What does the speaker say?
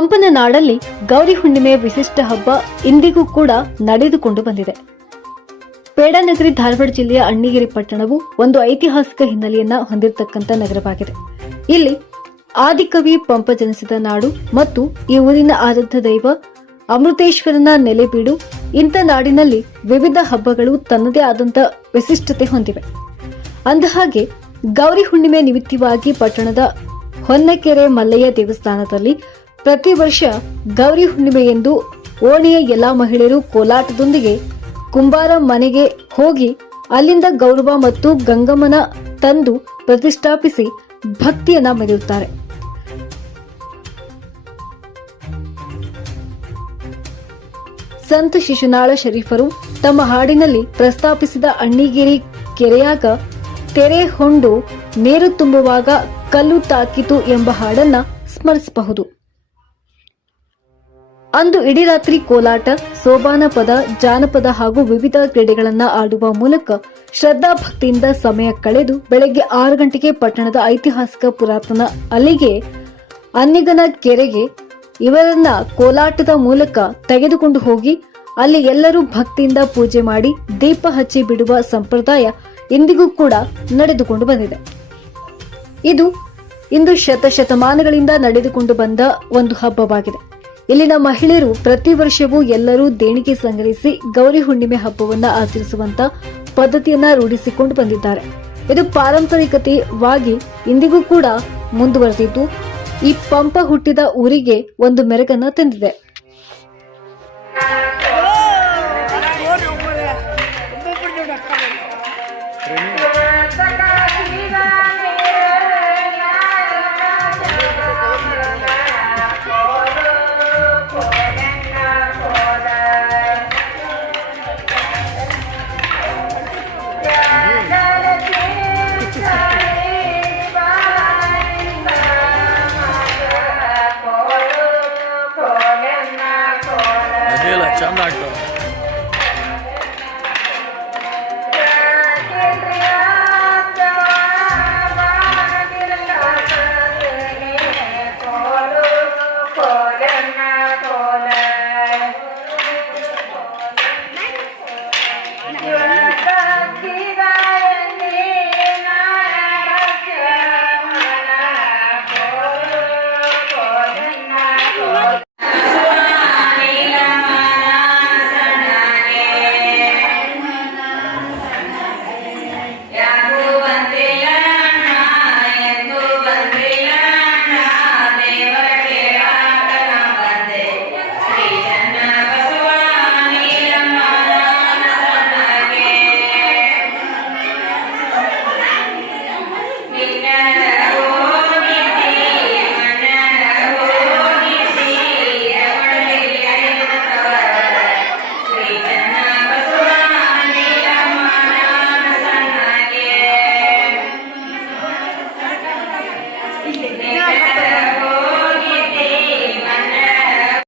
ಪಂಪನ ನಾಡಲ್ಲಿ ಗೌರಿ ಹುಣ್ಣಿಮೆಯ ವಿಶಿಷ್ಟ ಹಬ್ಬ ಇಂದಿಗೂ ಕೂಡ ನಡೆದುಕೊಂಡು ಬಂದಿದೆ. ಪೇಡಾನಗರಿ ಧಾರವಾಡ ಜಿಲ್ಲೆಯ ಅಣ್ಣಿಗೇರಿ ಪಟ್ಟಣವು ಒಂದು ಐತಿಹಾಸಿಕ ಹಿನ್ನೆಲೆಯನ್ನ ಹೊಂದಿರತಕ್ಕಂಥ ನಗರವಾಗಿದೆ. ಇಲ್ಲಿ ಆದಿಕವಿ ಪಂಪ ಜನಿಸಿದ ನಾಡು ಮತ್ತು ಈ ಊರಿನ ಆರಾಧ್ಯ ದೈವ ಅಮೃತೇಶ್ವರನ ನೆಲೆಬೀಡು. ಇಂಥ ನಾಡಿನಲ್ಲಿ ವಿವಿಧ ಹಬ್ಬಗಳು ತನ್ನದೇ ಆದಂತ ವಿಶಿಷ್ಟತೆ ಹೊಂದಿವೆ. ಅಂದಹಾಗೆ ಗೌರಿ ಹುಣ್ಣಿಮೆ ನಿಮಿತ್ತವಾಗಿ ಪಟ್ಟಣದ ಹೊನ್ನಕೆರೆ ಮಲ್ಲಯ್ಯ ದೇವಸ್ಥಾನದಲ್ಲಿ ಪ್ರತಿ ವರ್ಷ ಗೌರಿ ಹುಣ್ಣಿಮೆಯೆಂದು ಓಣಿಯ ಎಲ್ಲಾ ಮಹಿಳೆಯರು ಕೋಲಾಟದೊಂದಿಗೆ ಕುಂಬಾರ ಮನೆಗೆ ಹೋಗಿ ಅಲ್ಲಿಂದ ಗೌರವ ಮತ್ತು ಗಂಗಮ್ಮನ ತಂದು ಪ್ರತಿಷ್ಠಾಪಿಸಿ ಭಕ್ತಿಯನ್ನ ಮೆರೆಯುತ್ತಾರೆ. ಸಂತ ಶಿಶುನಾಳ ಶರೀಫರು ತಮ್ಮ ಹಾಡಿನಲ್ಲಿ ಪ್ರಸ್ತಾಪಿಸಿದ ಅಣ್ಣಿಗೇರಿ ಕೆರೆಯಾಗ ತೆರೆ ಹೊಂಡು ನೀರು ತುಂಬುವಾಗ ಕಲ್ಲು ತಾಕಿತು ಎಂಬ ಹಾಡನ್ನ ಸ್ಮರಿಸಬಹುದು. ಅಂದು ಇಡೀ ರಾತ್ರಿ ಕೋಲಾಟ, ಸೋಬಾನ ಪದ, ಜಾನಪದ ಹಾಗೂ ವಿವಿಧ ಕ್ರೀಡೆಗಳನ್ನ ಆಡುವ ಮೂಲಕ ಶ್ರದ್ಧಾ ಭಕ್ತಿಯಿಂದ ಸಮಯ ಕಳೆದು ಬೆಳಗ್ಗೆ 6 ಗಂಟೆಗೆ ಪಟ್ಟಣದ ಐತಿಹಾಸಿಕ ಪುರಾತನ ಅಲ್ಲಿಗೆ ಅನ್ನಿಗನ ಕೆರೆಗೆ ಇವರನ್ನ ಕೋಲಾಟದ ಮೂಲಕ ತೆಗೆದುಕೊಂಡು ಹೋಗಿ ಅಲ್ಲಿ ಎಲ್ಲರೂ ಭಕ್ತಿಯಿಂದ ಪೂಜೆ ಮಾಡಿ ದೀಪ ಹಚ್ಚಿ ಬಿಡುವ ಸಂಪ್ರದಾಯ ಇಂದಿಗೂ ಕೂಡ ನಡೆದುಕೊಂಡು ಬಂದಿದೆ. ಇದು ಇಂದು ಶತಮಾನಗಳಿಂದ ನಡೆದುಕೊಂಡು ಬಂದ ಒಂದು ಹಬ್ಬವಾಗಿದೆ. ಇಲ್ಲಿನ ಮಹಿಳೆಯರು ಪ್ರತಿ ವರ್ಷವೂ ಎಲ್ಲರೂ ದೇಣಿಗೆ ಸಂಗ್ರಹಿಸಿ ಗೌರಿ ಹುಣ್ಣಿಮೆ ಹಬ್ಬವನ್ನ ಆಚರಿಸುವಂತ ಪದ್ಧತಿಯನ್ನ ರೂಢಿಸಿಕೊಂಡು ಬಂದಿದ್ದಾರೆ. ಇದು ಪಾರಂಪರಿಕತೆಯಾಗಿ ಇಂದಿಗೂ ಕೂಡ ಮುಂದುವರೆದಿದ್ದು ಈ ಪಂಪ ಹುಟ್ಟಿದ ಊರಿಗೆ ಒಂದು ಮೆರಗನ್ನ ತಂದಿದೆ.